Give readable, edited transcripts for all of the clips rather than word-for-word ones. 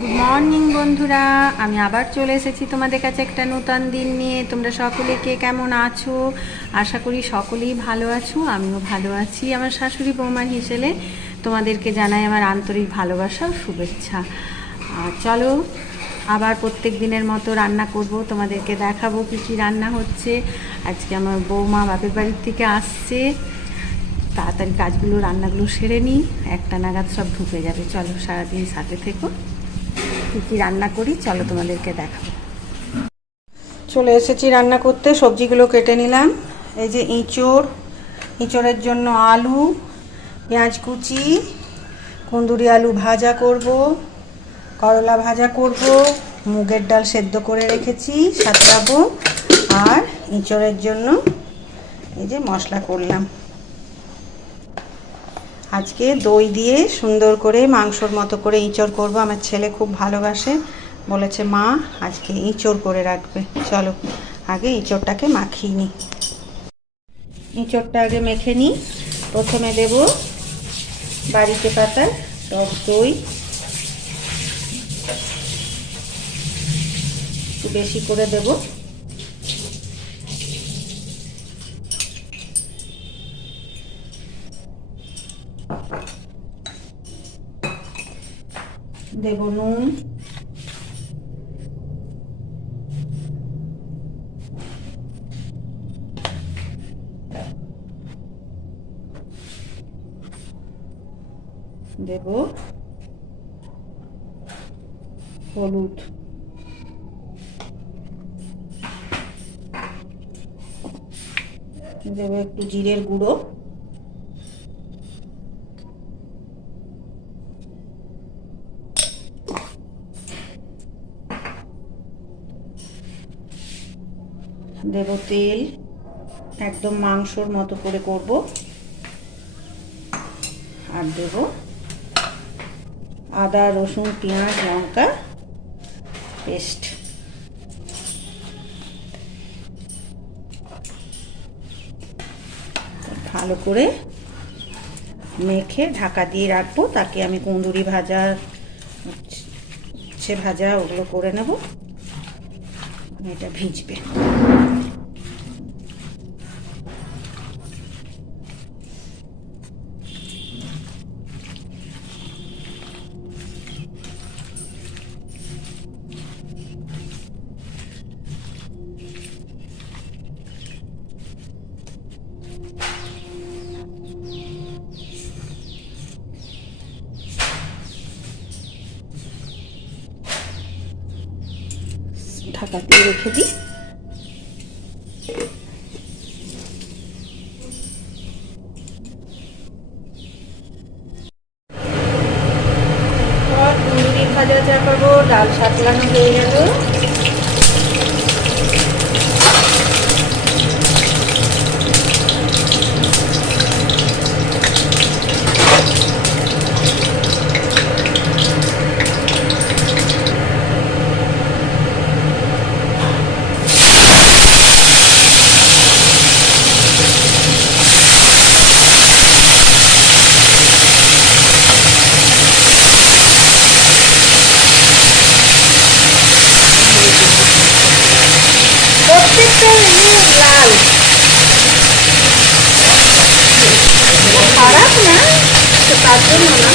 Good morning বন্ধুরা, আমি আবার চলে এসেছি তোমাদের কাছে একটা নতুন দিন নিয়ে। তোমরা সকলে কে কেমন আছো? আশা করি সকলেই ভালো আছো, আমিও ভালো আছি। আমার শাশুড়ি বৌমার হিসেবে তোমাদেরকে জানাই আমার আন্তরিক ভালোবাসা ও শুভেচ্ছা। আর চলো আবার প্রত্যেক দিনের মতো রান্না করব, তোমাদেরকে দেখাবো কী কী রান্না হচ্ছে। আজকে আমার বৌমা বাপের বাড়ির থেকে আসছে, তাড়াতাড়ি কাজগুলো রান্নাগুলো সেরে নিই, একটা নাগাদ সব ঢুকে যাবে। চলো সারাদিন সাথে থেকো, কী কী রান্না করি চলো তোমাদেরকে দেখাবো। চলে এসেছি রান্না করতে, সবজিগুলো কেটে নিলাম। এই যে ইঁচড়ের জন্য আলু, পেঁয়াজ কুচি, কুন্দুরি আলু ভাজা করব, করলা ভাজা করব, মুগের ডাল সেদ্ধ করে রেখেছি সাঁতরাবো, আর ইঁচড়ের জন্য এই যে মশলা করলাম। আজকে দই দিয়ে সুন্দর করে মাংসর মতো করে ইঁচড় করব। আমার ছেলে খুব ভালোবাসে, বলেছে মা আজকে ইঁচড় করে রাখবে। চলো আগে ইঁচড়টাকে মাখিয়ে নিই। ইঁচড়টা আগে মেখে নিই। প্রথমে দেব বাড়িতে পাতা টক দই, একটু বেশি করে দেব। দেব নুন, দেব হলুদ, দেব একটু জিরের গুঁড়ো, দেব তেল, একদম মাংসর মতো করে করব, আর দেব আদা রসুন পেঁয়াজ লঙ্কা পেস্ট। ভালো করে মেখে ঢাকা দিয়ে রাখবো, তাকে আমি কুন্দুরি ভাজা উচ্ছে ভাজা ওগুলো করে নেব, এটা ভিজবে। ঢাকা দিয়ে রেখে দিই। কুন্দুরি ভাজা যা করবো, ডাল সাতলানো হয়ে গেল। প্রত্যেকটা লাল, খারাপ না তো তার জন্য না।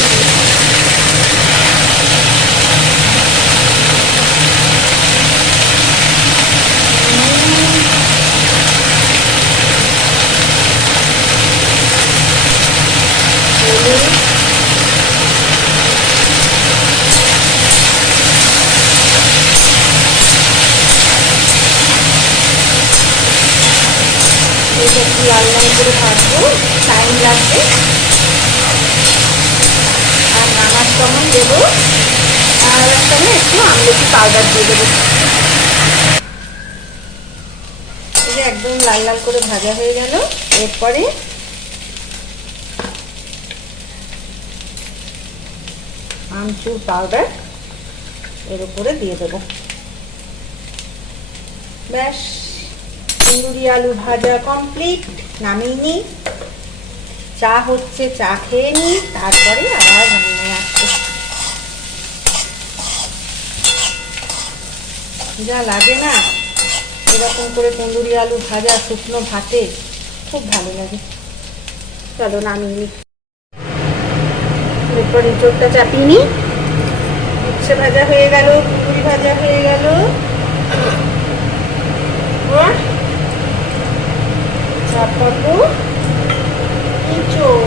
একটু লাল লাল করে ভাজবো, টাইম লাগবে। আর নামার সময় দেবো, আর একটা একটু আমলকি পাউডার দিয়ে দেবো। এই যে একদম লাল লাল করে ভাজা হয়ে গেল। এরপরে আমচুর পাউডার এর উপরে দিয়ে দেবো। ব্যাস, কুন্দুরি আলু ভাজা কমপ্লিট, নামিয়ে নিই। চা হচ্ছে, চা খেয়ে নিই, তারপরে আবার রান্নায় আসবো। যা লাগে না এরকম করে কুন্দুরি আলু ভাজা শুকনো ভাতে, খুব ভালো লাগে। চলো নামিয়ে নিই, এরপর এঁচোড়টা চাপিয়ে নিই। উচ্ছে ভাজা হয়ে গেল, কুন্দুরি ভাজা হয়ে গেল, চাপাবো এঁচোড়।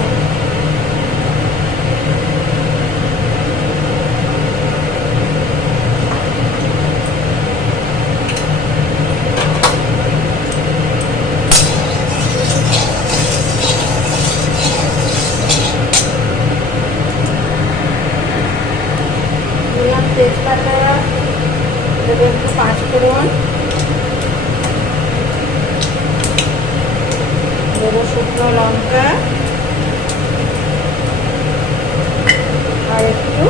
তেজপাতা দেবো, একটু পাঁচফোড়ন দেবো, শুকনো লঙ্কা আর একটু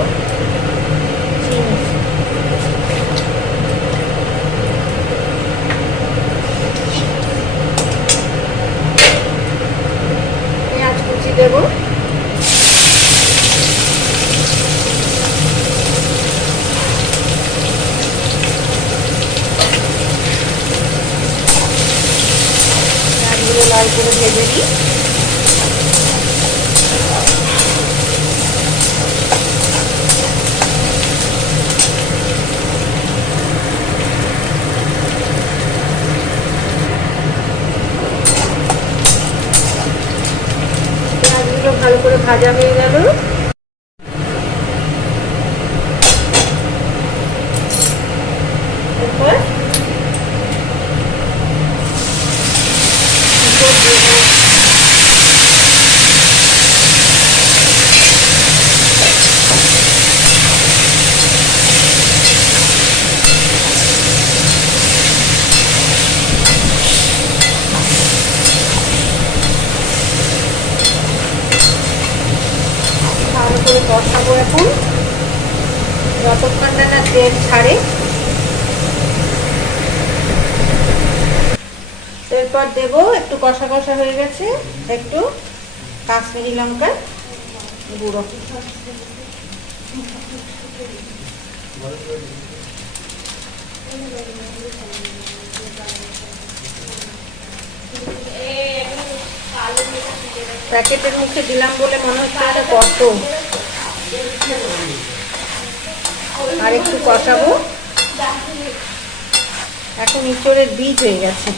চিনি। পেঁয়াজ কুচি দেবো, লাল করে ভেজে নিই। পেঁয়াজগুলো ভালো করে ভাজা হয়ে গেল, এরপর ভালো করে কষাবো এখন, যতক্ষণ না তেল ছাড়ে। এরপর দেবো, একটু কষা কষা হয়ে গেছে, একটু কাশ্মীরি লঙ্কার গুঁড়ো। প্যাকেটের মুখে দিলাম বলে মনে হচ্ছে কত, আর একটু কষাবো। এখন ইঁচড়ের বীজ হয়ে গেছে,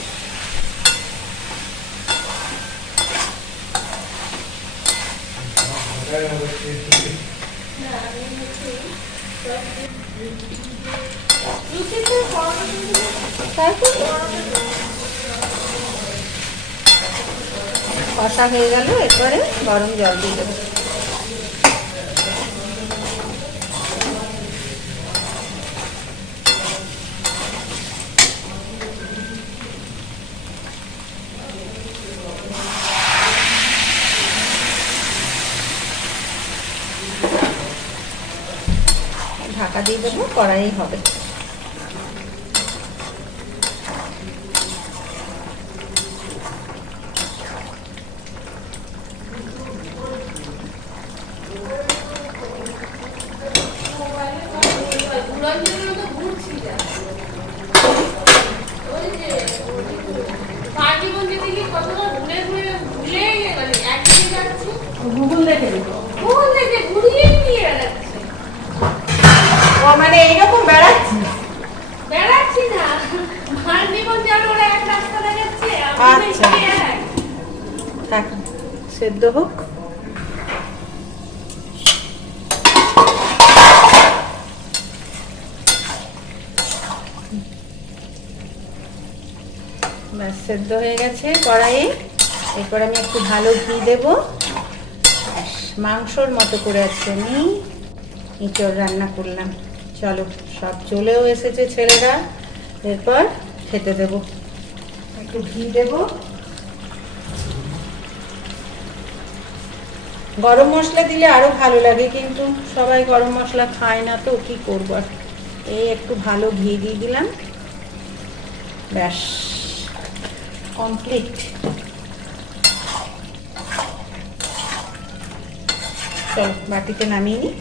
কষা হয়ে গেল, এরপরে গরম জল দিয়ে দেবো। ঢাকা দিয়ে দেবো, কড়াই হবে। মানে এইরকম বেড়াচ্ছি না, আচ্ছা থাক, সেদ্ধ হোক। ব্যাস সেদ্ধ হয়ে গেছে কড়াইয়ে। এরপর আমি একটু ভালো ঘি দেবো, মাংসর মতো করে আজকে আমি এঁচড় রান্না করলাম। চলো, সব চলেও এসেছে ছেলেরা, এরপর খেতে দেব। একটু ঘি দেব, গরম মশলা দিলে আরো ভালো লাগে, কিন্তু সবাই গরম মশলা খায় না, তো কি করবো আর। এই একটু ভালো ঘি দিয়ে দিলাম, ব্যাস কমপ্লিট। চলো বাটিতে নামিয়ে নিই।